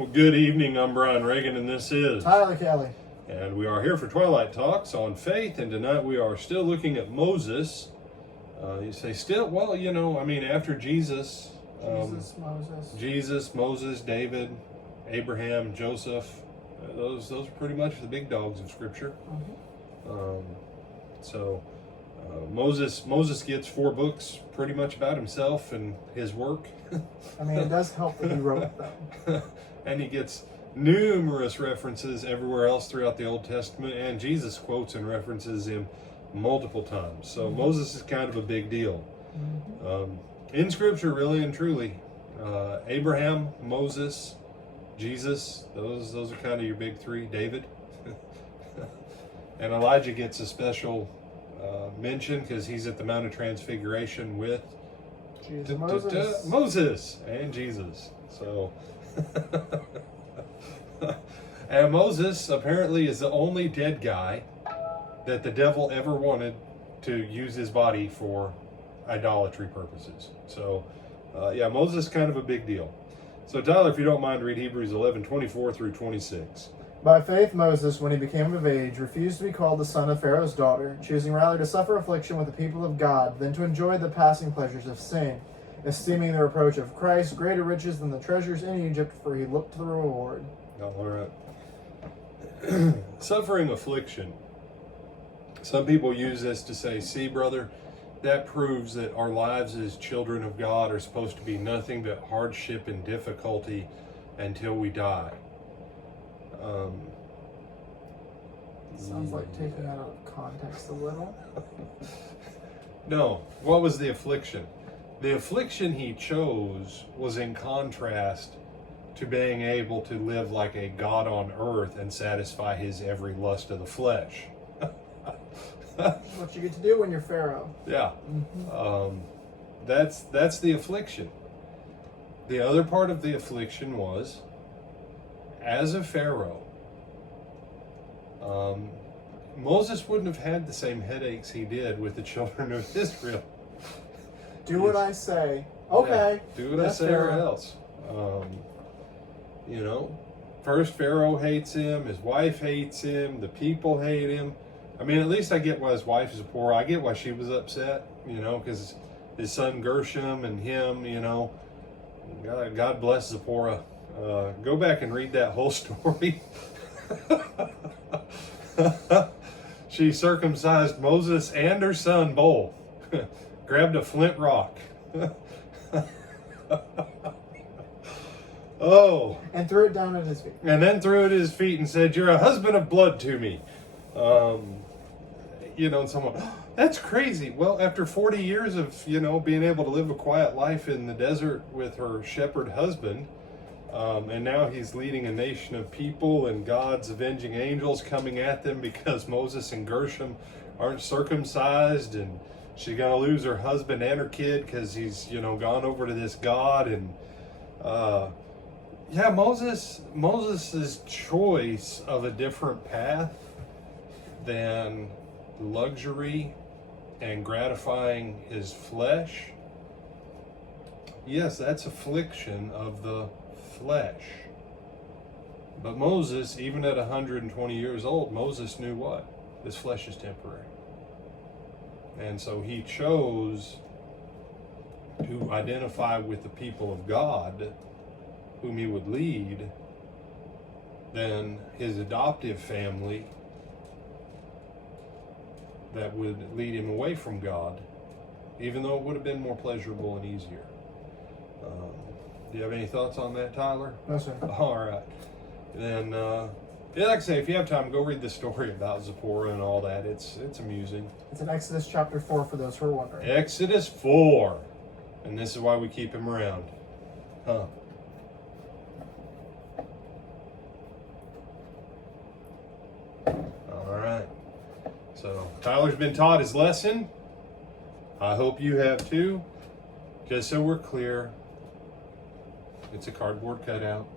Well, good evening. I'm Brian Reagan, and this is Tyler Kelly. And we are here for Twilight Talks on faith, and tonight we are still looking at Moses. You say still? Well, after Jesus. Moses, David, Abraham, Joseph. Those are pretty much the big dogs of Scripture. Moses gets 4 books pretty much about himself and his work. It does help that he wrote them. And he gets numerous references everywhere else throughout the Old Testament, and Jesus quotes and references him multiple times. So Moses is kind of a big deal. In Scripture, really and truly. Abraham, Moses, Jesus, those are kind of your big 3. David. And Elijah gets a special mention because he's at the Mount of Transfiguration with Moses and Jesus. So, and Moses apparently is the only dead guy that the devil ever wanted to use his body for idolatry purposes. So, Moses is kind of a big deal. So, Tyler, if you don't mind, read Hebrews 11:24 through 26. By faith, Moses, when he became of age, refused to be called the son of Pharaoh's daughter, choosing rather to suffer affliction with the people of God than to enjoy the passing pleasures of sin, esteeming the reproach of Christ greater riches than the treasures in Egypt, for he looked to the reward. All right. Suffering affliction. Some people use this to say, see, brother, that proves that our lives as children of God are supposed to be nothing but hardship and difficulty until we die. Sounds like taking that out of context a little. No. What was the affliction? The affliction he chose was in contrast to being able to live like a God on earth and satisfy his every lust of the flesh. What you get to do when you're Pharaoh. Yeah. That's the affliction. The other part of the affliction was, as a Pharaoh, Moses wouldn't have had the same headaches he did with the children of Israel. Do what I say. Okay. Yeah, do what I say or else. First Pharaoh hates him, his wife hates him, the people hate him. At least I get why his wife is poor. I get why she was upset, because his son Gershom and him, God bless Zipporah. Go back and read that whole story. She circumcised Moses and her son both. Grabbed a flint rock. And threw it down at his feet. And then threw it at his feet and said, "You're a husband of blood to me." And someone, that's crazy. Well, after 40 years of, being able to live a quiet life in the desert with her shepherd husband, and now he's leading a nation of people and God's avenging angels coming at them because Moses and Gershom aren't circumcised, and she's going to lose her husband and her kid because he's, gone over to this God. And Moses' choice of a different path than luxury and gratifying his flesh, yes, that's affliction of the flesh. But Moses, even at 120 years old, Moses knew what? This flesh is temporary. And so he chose to identify with the people of God whom he would lead than his adoptive family that would lead him away from God, even though it would have been more pleasurable and easier. Do you have any thoughts on that, Tyler? No, sir. All right. Then, like I say, if you have time, go read the story about Zipporah and all that. It's amusing. It's in Exodus chapter 4 for those who are wondering. Exodus 4. And this is why we keep him around. All right. So, Tyler's been taught his lesson. I hope you have too. Just so we're clear, it's a cardboard cutout.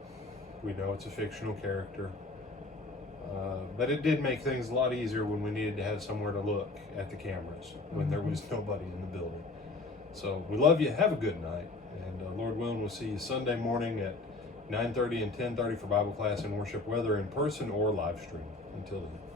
We know it's a fictional character. But it did make things a lot easier when we needed to have somewhere to look at the cameras when there was nobody in the building. So we love you. Have a good night. And Lord willing, we'll see you Sunday morning at 9:30 and 10:30 for Bible class and worship, whether in person or live stream. Until then.